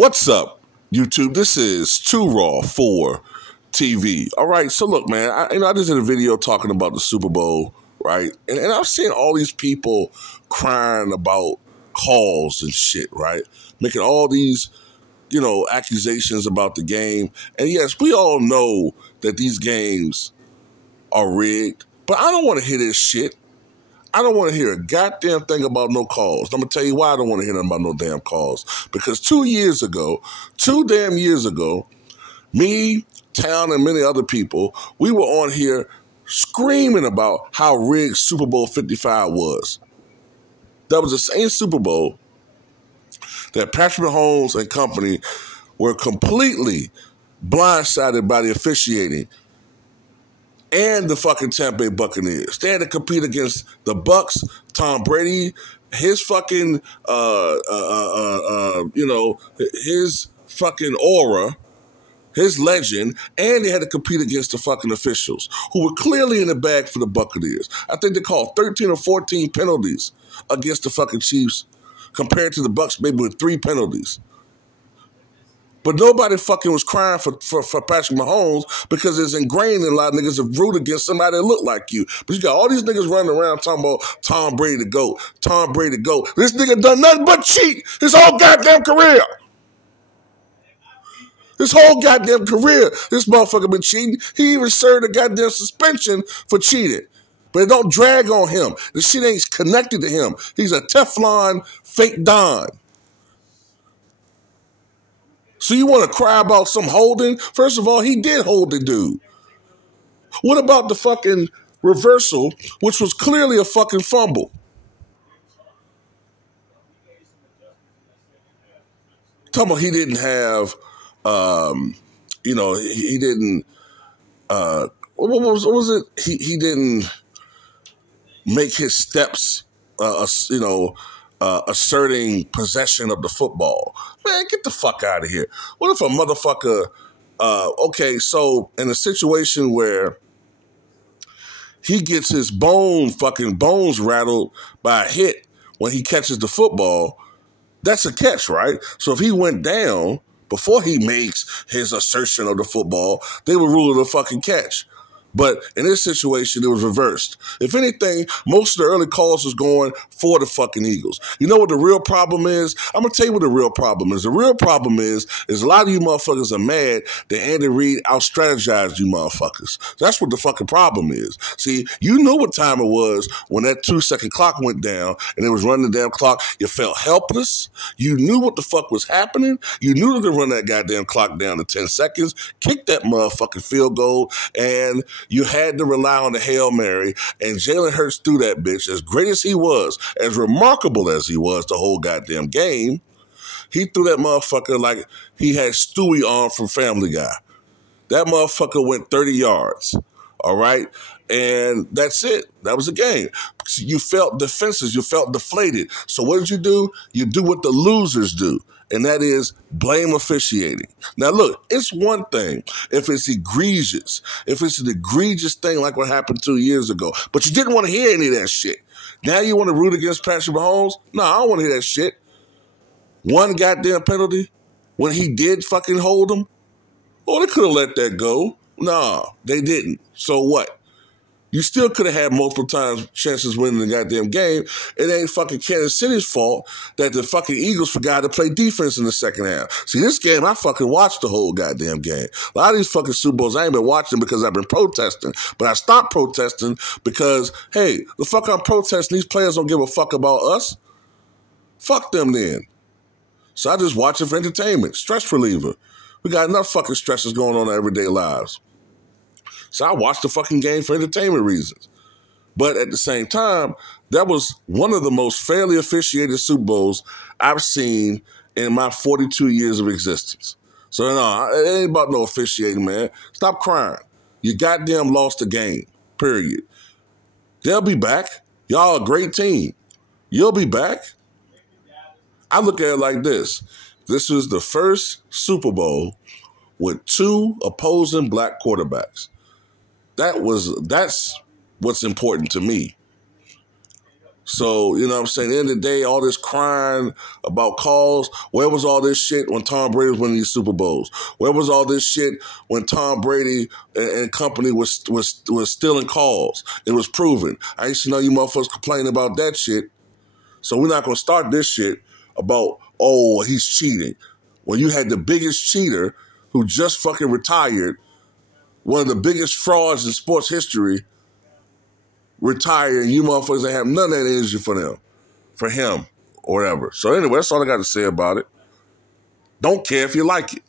What's up, YouTube? This is Too Raw for TV. All right, so look, man, I just did a video talking about the Super Bowl, right? And I've seen all these people crying about calls and shit, right? Making all these, accusations about the game. And yes, we all know that these games are rigged, but I don't want to hear this shit. I don't want to hear a goddamn thing about no calls. I'm going to tell you why I don't want to hear nothing about no damn calls. Because 2 damn years ago, me, Town, and many other people, we were on here screaming about how rigged Super Bowl 55 was. That was the same Super Bowl that Patrick Mahomes and company were completely blindsided by the officiating and the fucking Tampa Bay Buccaneers. They had to compete against the Bucks, Tom Brady, his fucking, his fucking aura, his legend, and they had to compete against the fucking officials who were clearly in the bag for the Buccaneers. I think they called 13 or 14 penalties against the fucking Chiefs compared to the Bucks maybe with 3 penalties. But nobody fucking was crying for Patrick Mahomes because it's ingrained in a lot of niggas to root against somebody that look like you. But you got all these niggas running around talking about Tom Brady to go, Tom Brady to go. This nigga done nothing but cheat his whole goddamn career. His whole goddamn career, this motherfucker been cheating. He even served a goddamn suspension for cheating. But it don't drag on him. The shit ain't connected to him. He's a Teflon fake Don. So you want to cry about some holding? First of all, he did hold the dude. What about the fucking reversal, which was clearly a fucking fumble? Talking about he didn't have, he didn't, what was it? He didn't make his steps, asserting possession of the football. Man, get the fuck out of here. What if a motherfucker, so in a situation where he gets his bones rattled by a hit when he catches the football, that's a catch, right? So if he went down before he makes his assertion of the football, they would rule it a fucking catch. But in this situation, it was reversed. If anything, most of the early calls was going for the fucking Eagles. You know what the real problem is? I'm going to tell you what the real problem is. The real problem is a lot of you motherfuckers are mad that Andy Reid out-strategized you motherfuckers. That's what the fucking problem is. See, you knew what time it was when that 2-second clock went down and it was running the damn clock. You felt helpless. You knew what the fuck was happening. You knew they could run that goddamn clock down to 10 seconds, kick that motherfucking field goal, and you had to rely on the Hail Mary, and Jalen Hurts threw that bitch. As great as he was, as remarkable as he was the whole goddamn game, he threw that motherfucker like he had Stewie on from Family Guy. That motherfucker went 30 yards, all right? And that's it. That was the game. You felt defenses. You felt deflated. So what did you do? You do what the losers do, and that is blame officiating. Now, look, it's one thing if it's egregious, if it's an egregious thing like what happened 2 years ago, but you didn't want to hear any of that shit. Now you want to root against Patrick Mahomes? No, I don't want to hear that shit. One goddamn penalty when he did fucking hold him? Oh, they could have let that go. No, they didn't. So what? You still could have had multiple times chances winning the goddamn game. It ain't fucking Kansas City's fault that the fucking Eagles forgot to play defense in the second half. See, this game, I fucking watched the whole goddamn game. A lot of these fucking Super Bowls, I ain't been watching because I've been protesting. But I stopped protesting because, hey, the fuck I'm protesting, these players don't give a fuck about us. Fuck them then. So I just watch it for entertainment, stress reliever. We got enough fucking stresses going on in our everyday lives. So I watched the fucking game for entertainment reasons. But at the same time, that was one of the most fairly officiated Super Bowls I've seen in my 42 years of existence. So no, it ain't about no officiating, man. Stop crying. You goddamn lost the game, period. They'll be back. Y'all a great team. You'll be back. I look at it like this. This was the first Super Bowl with 2 opposing black quarterbacks. That's what's important to me. So, you know what I'm saying? At the end of the day, all this crying about calls, where was all this shit when Tom Brady was winning these Super Bowls? Where was all this shit when Tom Brady and company was stealing calls? It was proven. I ain't seen all you motherfuckers complaining about that shit. So we're not going to start this shit about, oh, he's cheating. When you had the biggest cheater who just fucking retired, one of the biggest frauds in sports history, retire, and you motherfuckers ain't have none of that energy for him, or whatever. So anyway, that's all I got to say about it. Don't care if you like it.